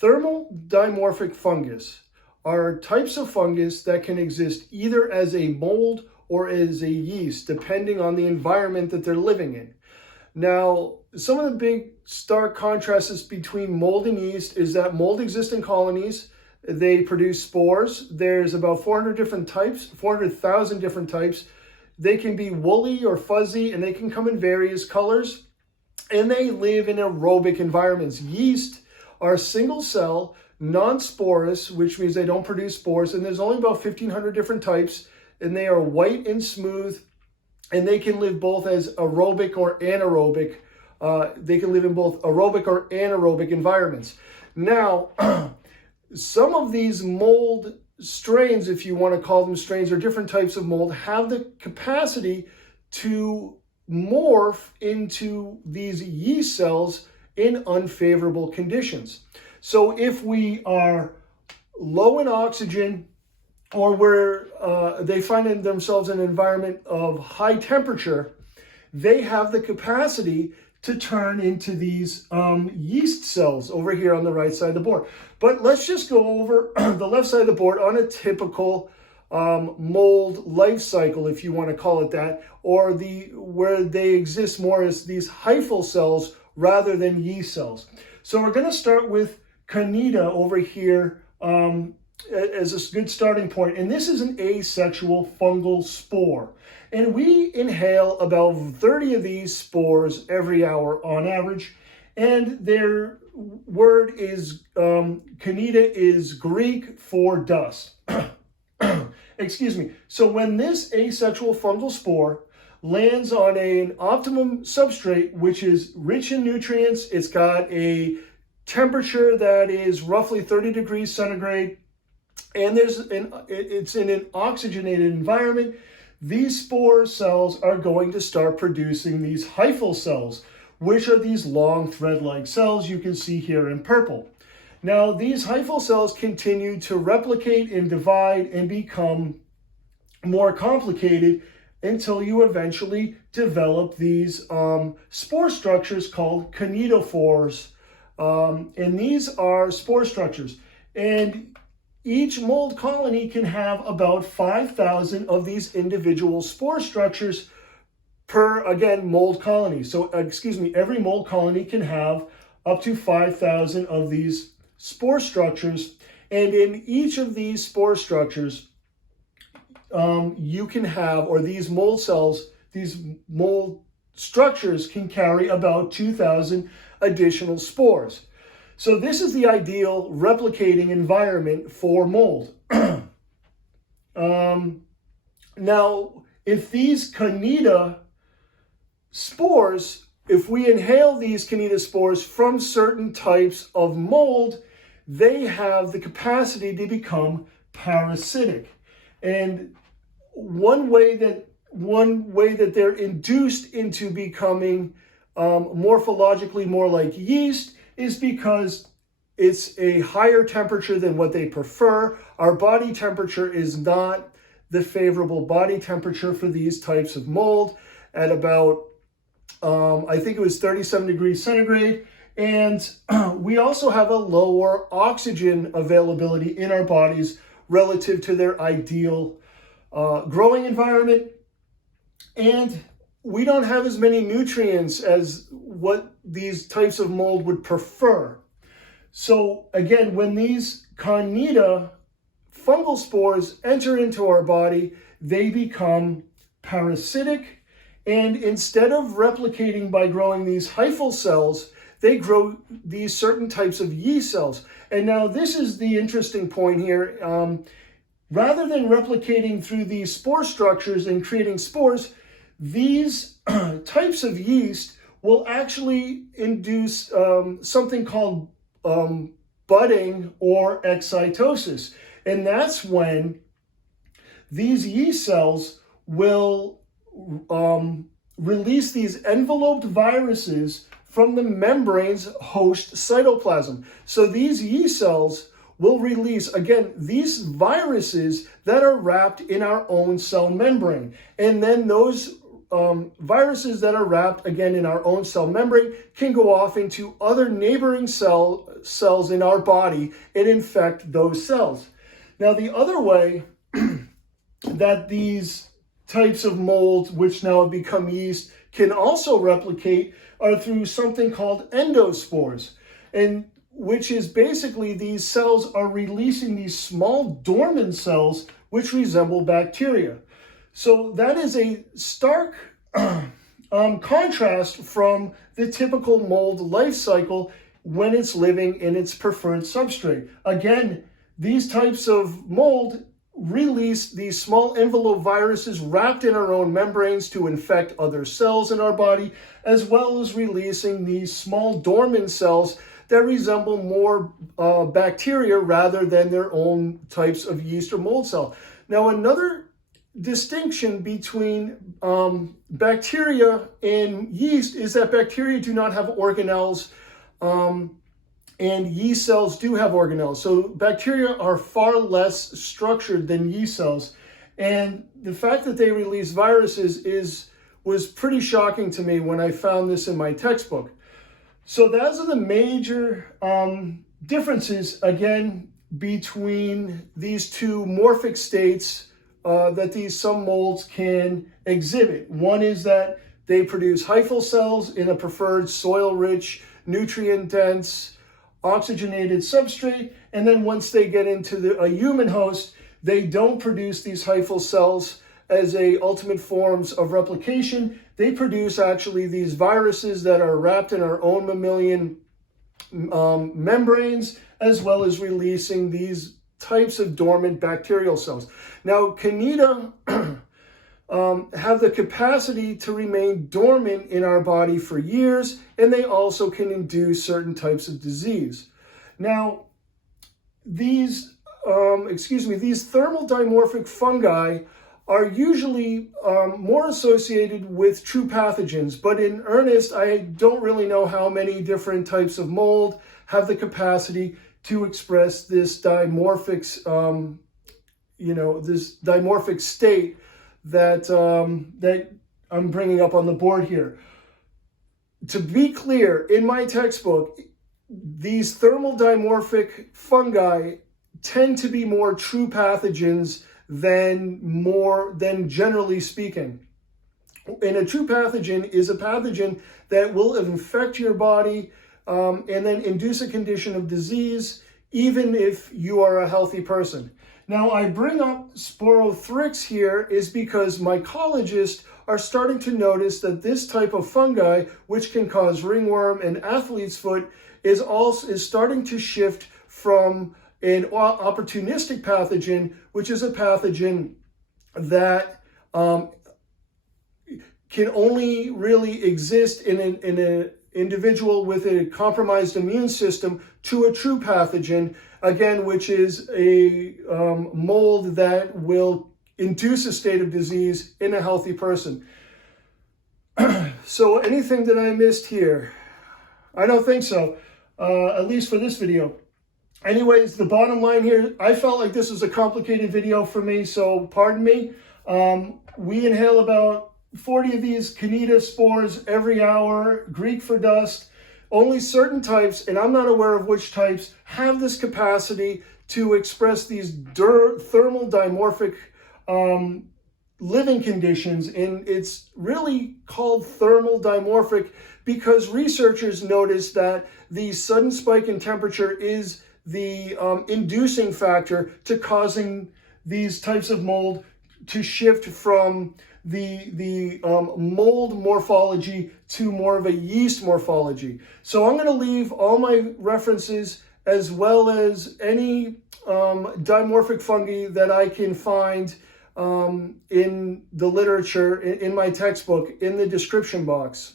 Thermal dimorphic fungus are types of fungus that can exist either as a mold or as a yeast, depending on the environment that they're living in. Now, some of the big stark contrasts between mold and yeast is that mold exists in colonies. They produce spores. There's about 400 different types, 400,000 different types. They can be woolly or fuzzy, and they can come in various colors. And they live in aerobic environments. Yeast are single cell, non-sporous, which means they don't produce spores. And there's only about 1,500 different types. And they are white and smooth. And they can live both as aerobic or anaerobic. They can live in both aerobic or anaerobic environments. Now, some of these mold strains, if you want to call them strains, or different types of mold, have the capacity to morph into these yeast cells in unfavorable conditions. So if we are low in oxygen, or where they find themselves in an environment of high temperature, they have the capacity to turn into these yeast cells over here on the right side of the board. But let's just go over the left side of the board on a typical mold life cycle, if you want to call it that, or where they exist more as these hyphal cells rather than yeast cells. So we're going to start with Candida over here as a good starting point. And this is an asexual fungal spore. And we inhale about 30 of these spores every hour on average. And their word is, Candida is Greek for dust. Excuse me. So when this asexual fungal spore lands on an optimum substrate, which is rich in nutrients, it's got a temperature that is roughly 30 degrees centigrade, and it's in an oxygenated environment, these spore cells are going to start producing these hyphal cells, which are these long thread-like cells you can see here in purple. Now, these hyphal cells continue to replicate and divide and become more complicated until you eventually develop these spore structures called kinetophores. And these are spore structures. And each mold colony can have about 5,000 of these individual spore structures per, again, mold colony. So, every mold colony can have up to 5,000 of these spore structures. And in each of these spore structures, you can have, or these mold cells, these mold structures can carry about 2,000 additional spores. So this is the ideal replicating environment for mold. Now, if these Candida spores, if we inhale these Candida spores from certain types of mold, they have the capacity to become parasitic. And one way that they're induced into becoming morphologically more like yeast is because it's a higher temperature than what they prefer. Our body temperature is not the favorable body temperature for these types of mold at about, I think it was 37 degrees centigrade. And we also have a lower oxygen availability in our bodies relative to their ideal growing environment. And we don't have as many nutrients as what these types of mold would prefer. So again, when these Candida fungal spores enter into our body, they become parasitic. And instead of replicating by growing these hyphal cells, they grow these certain types of yeast cells. And now this is the interesting point here. Rather than replicating through these spore structures and creating spores, these types of yeast will actually induce something called budding or excitosis. And that's when these yeast cells will release these enveloped viruses from the membrane's host cytoplasm. So these yeast cells will release, again, these viruses that are wrapped in our own cell membrane. And then those viruses that are wrapped, again, in our own cell membrane can go off into other neighboring cells in our body and infect those cells. Now, the other way that these types of molds, which now have become yeast, can also replicate are through something called endospores, and which is basically these cells are releasing these small dormant cells which resemble bacteria. So that is a stark contrast from the typical mold life cycle when it's living in its preferred substrate. Again, these types of mold release these small envelope viruses wrapped in our own membranes to infect other cells in our body, as well as releasing these small dormant cells that resemble more bacteria rather than their own types of yeast or mold cell. Now, another distinction between bacteria and yeast is that bacteria do not have organelles, and yeast cells do have organelles. So bacteria are far less structured than yeast cells. And the fact that they release viruses was pretty shocking to me when I found this in my textbook. So those are the major differences, again, between these two morphic states that some molds can exhibit. One is that they produce hyphal cells in a preferred soil-rich, nutrient-dense, oxygenated substrate, and then once they get into a human host, they don't produce these hyphal cells as ultimate forms of replication. They produce actually these viruses that are wrapped in our own mammalian membranes, as well as releasing these types of dormant bacterial cells. Now, Candida have the capacity to remain dormant in our body for years, and they also can induce certain types of disease. Now, these thermal dimorphic fungi are usually more associated with true pathogens, but in earnest, I don't really know how many different types of mold have the capacity to express this dimorphic, this dimorphic state that I'm bringing up on the board here. To be clear, in my textbook, these thermal dimorphic fungi tend to be more true pathogens than generally speaking. And a true pathogen is a pathogen that will infect your body and then induce a condition of disease, even if you are a healthy person. Now, I bring up Sporothrix here is because mycologists are starting to notice that this type of fungi, which can cause ringworm and athlete's foot, is starting to shift from an opportunistic pathogen, which is a pathogen that can only really exist in an individual with a compromised immune system, to a true pathogen, again, which is a mold that will induce a state of disease in a healthy person. So anything that I missed here? I don't think so, at least for this video. Anyways, the bottom line here, I felt like this was a complicated video for me, so pardon me. We inhale about 40 of these Candida spores every hour, Greek for dust. Only certain types, and I'm not aware of which types, have this capacity to express these thermal dimorphic living conditions. And it's really called thermal dimorphic because researchers noticed that the sudden spike in temperature is the inducing factor to causing these types of mold to shift from the mold morphology to more of a yeast morphology. So I'm going to leave all my references as well as any dimorphic fungi that I can find in the literature, in my textbook, in the description box.